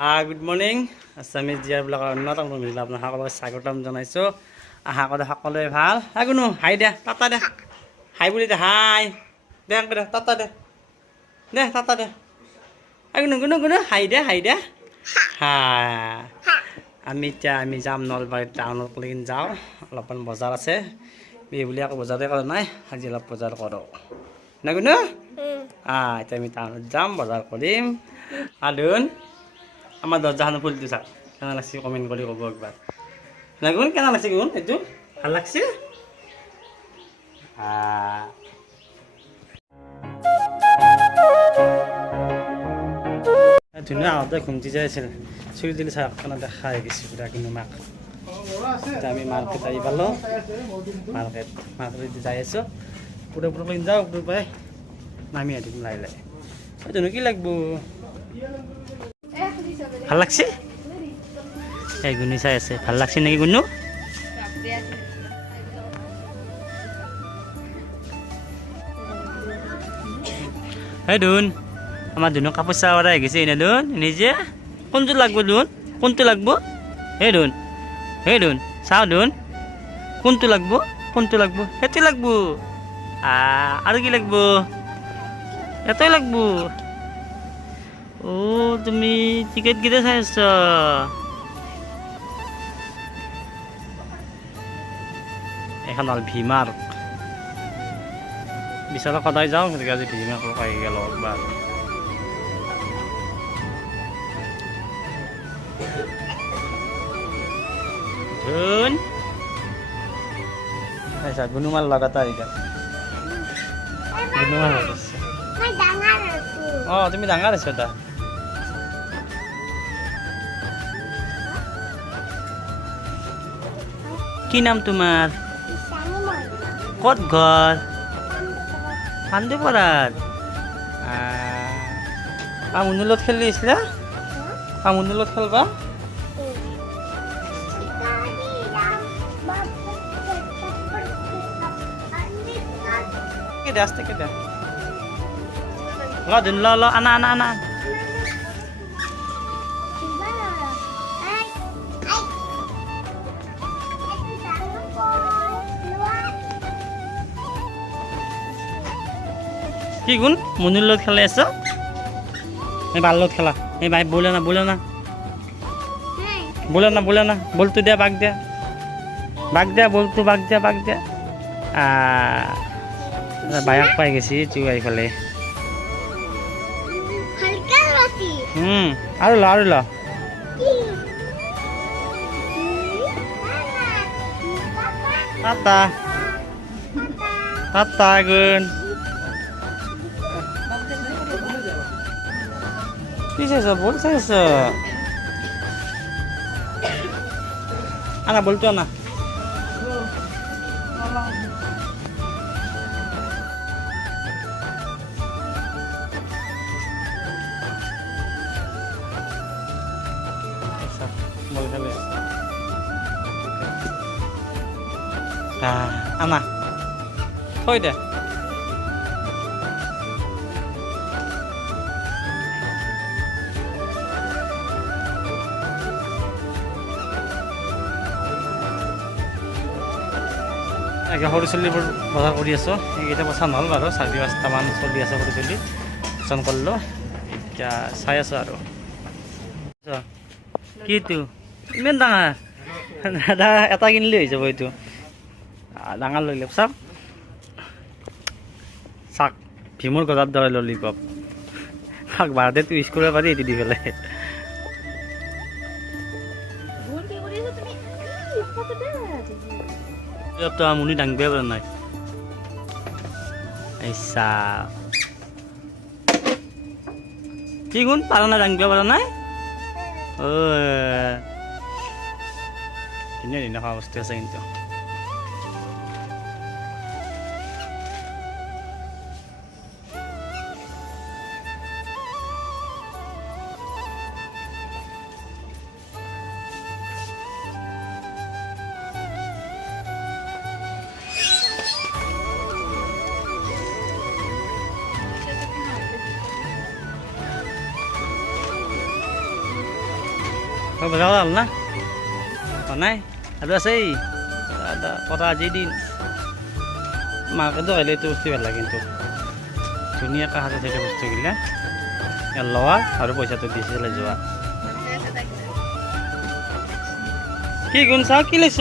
Good morning Assamese জিয়াৰ ব্লগৰ অন্যতম মিলিলে আপোনাক সকলোকে স্বাগতম জনাইছোঁ। আশা কৰোঁ সকলোৱে ভাল। গুণু হাই দে, টাটা দে, হাই বুলি দে, হাই দে, দে টাটা দে, দে টাটা দে, গুণু গুণু গুণু হাই দে, হাই দে, আমি যাম নলবাৰী টাউনত লৈকে যাওঁ। অলপমান বজাৰ আছে, বিহু বুলি আকৌ বজাৰে কৰা নাই, আজি অলপ বজাৰ কৰোঁ না গুণু। এতিয়া আমি টাউনত যাম, বজাৰ কৰিম। আদুন আমার দরজাখানো খুলতে চাক কেনা লাগছে কমেন্ট করে কব একবার না গুণ কেনা লাগছে গুণ এইটো ভাল লাগছে। ধুনীয়া আহোঁতে ঘুমটি যাই আছিল চুৰি দিলে চাওক কেনে দেখা হৈ গৈছে পুৰা কিন্তু মাক। এতিয়া আমি মাৰ্কেট আহি পালোঁ, মাৰ্কেট যাই আছোঁ। পুৰা পুৰা যাওঁ পুৰা পাই নামি আহিম লাই লাই। এইটো কি লাগব ভাল লাগছে এই গুণি চাই আছে ভাল লাগছে নাকি গুণু? হে দুন আমার দুনো কাপড় চাওয়া গেছে না দুন নিজে কোনটো লাগবো দুন কোনটো লাগবো? হে দুন চাও দুন কোনটো লাগবো সেইটো লাগবো আর কি লাগবো এতই লাগবো। ও তুমি টিকেট কেটে চাইছ এখন হল ভিমার্ক বিশাল সদায় যাওঁ গতিকে আজি ভিমাৰ্ক পাই গেল একবাৰ। ধুন আচ্ছা গুনুমাৰ লগত আহি গেল গুনুমাৰ তুমি ডাঙৰ আছো তা কি নাম তোমাৰ? ক'ত ঘৰ? পাণ্ডুপৰাত। আমুনৰ লগত খেলি আছিলা? আমুনৰ লগত খেলবা? কেদা আসতে কেদা ল দিন ল আনা আনা আনা কি গুণ মুনির লগত খেলে আছো? এই বাল লগত খেলা এই ভাই বলে না বলতো দে বাগ দে বলতো বাগ দে বায়াক পাই গেছি চু আহি ফেলে। আৰু ল টাটা গুণ কি চাইছ বল চাইছ আনা বলতো আনা আনা থৈ দে। সৰু চলিবোৰ বজাৰ কৰি আছোঁ, এইকেইটা পচন্দ হ'ল বাৰু 4-5টামান চলি আছে সৰু চলি পচন্দ কৰিলোঁ। এতিয়া চাই আছোঁ আৰু কিটো ইমান ডাঙৰ দাদা এটা কিনিলে হৈ যাব এইটো ডাঙৰ লৈ লওক চাক ভীমৰ গজাত দৰে ললিপপ শাক বাৰতে টুইচ কৰিব পাৰি এইটো দি পেলাই। মুনি দাঙিবই পৰা নাই কি গুণ পাৰা নাই দাঙিব পৰা নাই। ধুনীয়া খোৱা বস্তু আছে কিন্তু বজাৰ হ'ল না হোৱা নাই আৰু আছেই কৰা আজিৰ দিন মাৰ্কেটত আহিলে এইটো বস্তু ভাল লাগে কিন্তু ধুনীয়াকৈ হাতে থাকে বস্তুগিলা লোৱা আৰু পইচাটো দিছিলে যোৱা কি গুণ চাওঁ কি লৈছ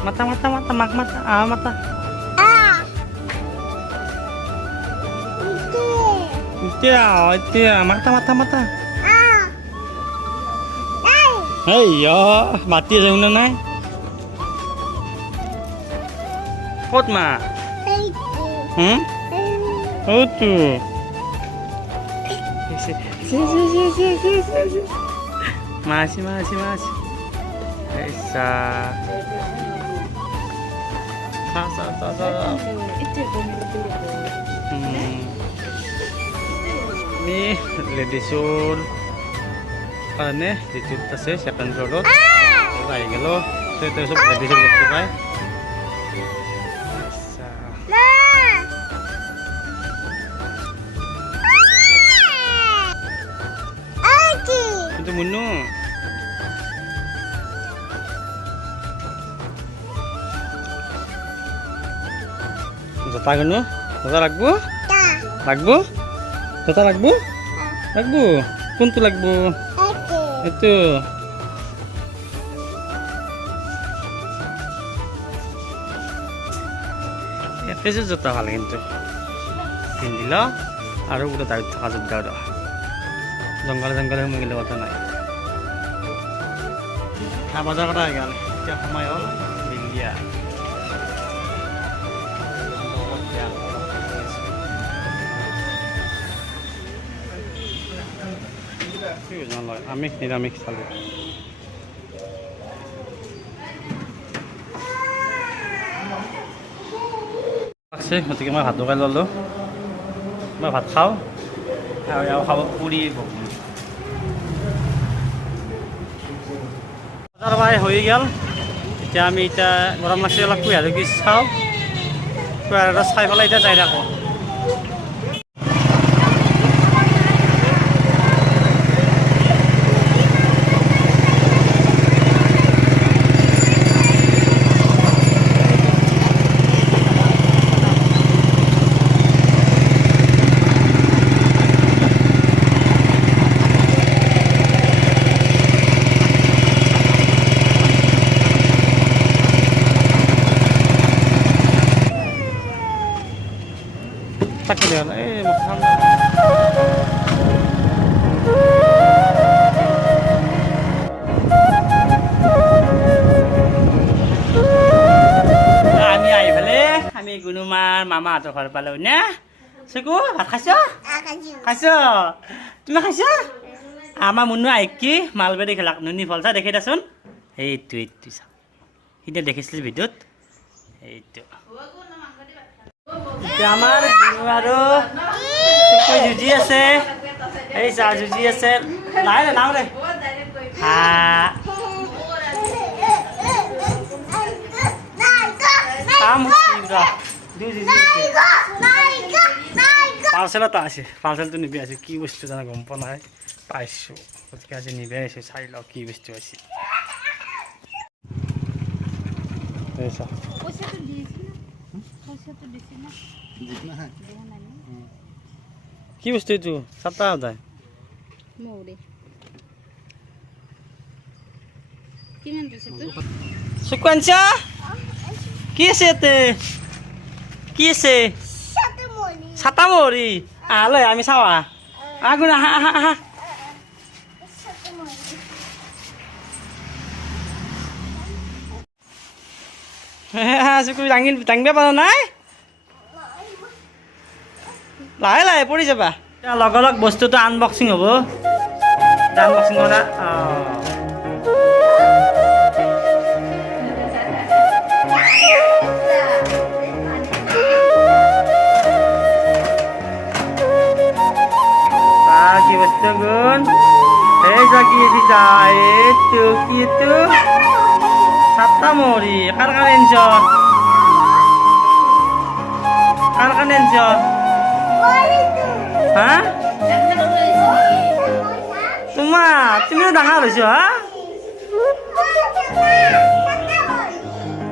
mata mak mata mata itu mata hey ya mati rồi này hốt mà itu masih Esa ini ledisur aneh ditutup tasnya siapkan produk kayak gitu saya terus ledisur waktu kai itu munu jota gunu jota lagbu lagbu jota lagbu lagbu kuntu lagbu itu ya kesu jota hal কিন্তু কিনিল আৰু উড়া দাইত থকা জগদাৰ জংগলে মগিলে কথা নাই বজাৰ কৰা গ'ল এতিয়া সময় হ'ল বিলিয়া আমিষ নিৰামিষ চালোঁ আছে গতিকে মই ভাত দোকান ল'লোঁ মই ভাত খাওঁ আৰু এওঁ খাব পুৰি বজাৰ বাই হৈ গ'ল এতিয়া আমি এতিয়া গৰম লাগছে অলপ কুঁহিয়াৰ কি চাওঁ কুঁহিয়াৰ চাই পেলাই এতিয়া যাই থাকোঁ tak dia makan আমি আহি পেলে আমি গুনুমাৰ মামাহঁতৰ ঘৰ পালো না চকু ভাত খাইছ খাইছ তুমি খাইছ আমাৰ মুনু আহি কি মালবেৰী খেলাক নুনি ফল চা দেখি দেচোন এইটো চা সিদিনা দেখিছিলি ভিডিঅ'ত এইটো আমার আৰু যুঁজি আছে এই চা যুঁজি আছে নাই ৰে নাও ৰে পাৰ্চেল এটা আছে পাৰ্চেলটো নিবি আছে কি বস্তু জানা গম পোৱা নাই পাইছোঁ গতিকে আজি নিবি আহিছোঁ চাই লওঁ কি বস্তু আছে কি বস্তু এইটো চাটা সদায় সুকাঞ্চা কি আছে ইয়াতে কি আছে চাটামৰি আহলৈ আমি চাওঁ আগুন আহা আহা আহা চুকুৰি দাঙিব পাৰা নাই লাহে লাহে পৰি যাবা লগ বস্তুটো আনবক্সিং হ'ব আনবক্সিং কৰা কি বস্তু গুণ এই যা কি দিছা এইটো কি সাতটা মরি কার কানে আনছ কার কানে আনছ হ্যাঁ তোমার তুমিও ডাঙৰ হৈছো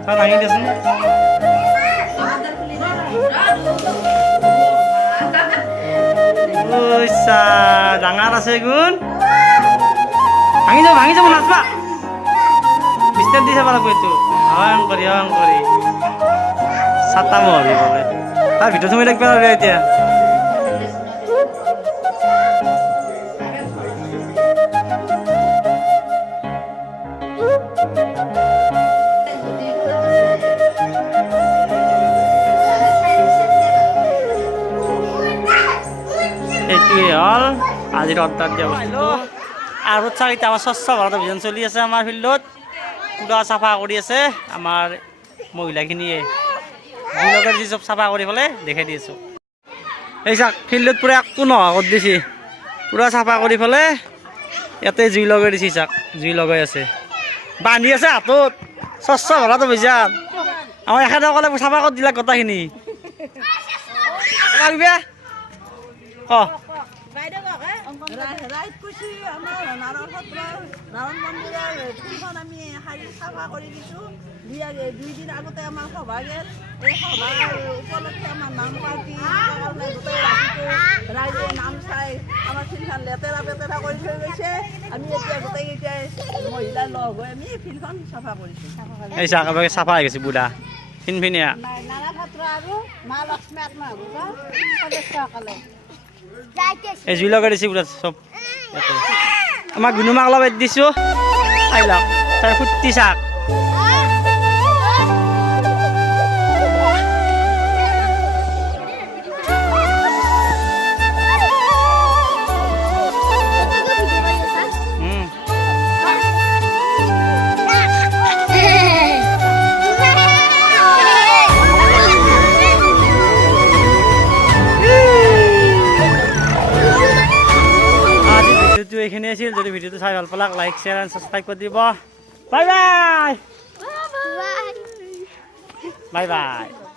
হা ভাঙি দিছোন ডাঙৰ আছে গুণ ভাঙি যাব নাচবা বিস্তাৰ দিয়ে চাব লাগবো এইটো অং কৰি চাতা মৰি বোলে তাৰ ভিতৰত সোমাই থাকিব লাগে এতিয়া এইটোৱে হ'ল আজিৰ অৰ্ডাৰ দিয়া বস্তু আৰু চাৰিটা আমাৰ স্বচ্ছ ভাৰত অভিযান চলি আছে আমাৰ ফিল্ডত পুৰা চাফা কৰি আছে আমাৰ মহিলাখিনিয়ে জুইলগৰ যি চব চাফা কৰি পেলাই দেখাই দি আছোঁ এই চাওক ফিল্ডত পুৰা একো নোহোৱা কৰি দিছে পুৰা চাফা কৰি পেলাই ইয়াতে জুই লগাই দিছে চাওক জুই লগাই আছে বান্ধি আছে হাতত স্বচ্ছ ভাৰত অভিযান আমাৰ এখেতসকলে চাফা কৰি দিলে গোটেইখিনি অঁ ৰাইত কৈছি আমাৰ নাৰায়ণ সত্ৰৰ নাৰায়ণ মন্দিৰৰ ফিল্ডখন আমি চাফা কৰি দিছোঁ দুই দিন আগতে আমাৰ সভা গেল এই সভাৰ উপলক্ষে আমাৰ নাম পাৰ্টি কাৰণে গোটেই ৰাতিটো ৰাইজে নাম চাই আমাৰ ফিল্ডখন লেতেৰা পেতেৰা কৰি থৈ গৈছে আমি এতিয়া গোটেইকেইটাই মহিলা লগ হৈ আমি ফিল্ডখন চাফা কৰিছোঁ এই চাফা চাফা হৈ গৈছে বুঢ়া ফিনফিনীয়া নাৰায়ণ সত্ৰ আৰু মা লক্ষ্মী আত্মসহায়ক সদস্যসকলে এই জুই লগাই দিছে পুৰা চব আমাৰ গুণুমাক অলপ দিছোঁ চাই লওক তাৰ ফুটি চাক এইখিনি আছিল যদি ভিডিঅ'টো চাই ভাল পালাক লাইক শ্বেয়াৰ এণ্ড ছাবস্ক্ৰাইব কৰি দিব বাই বাই বাই বাই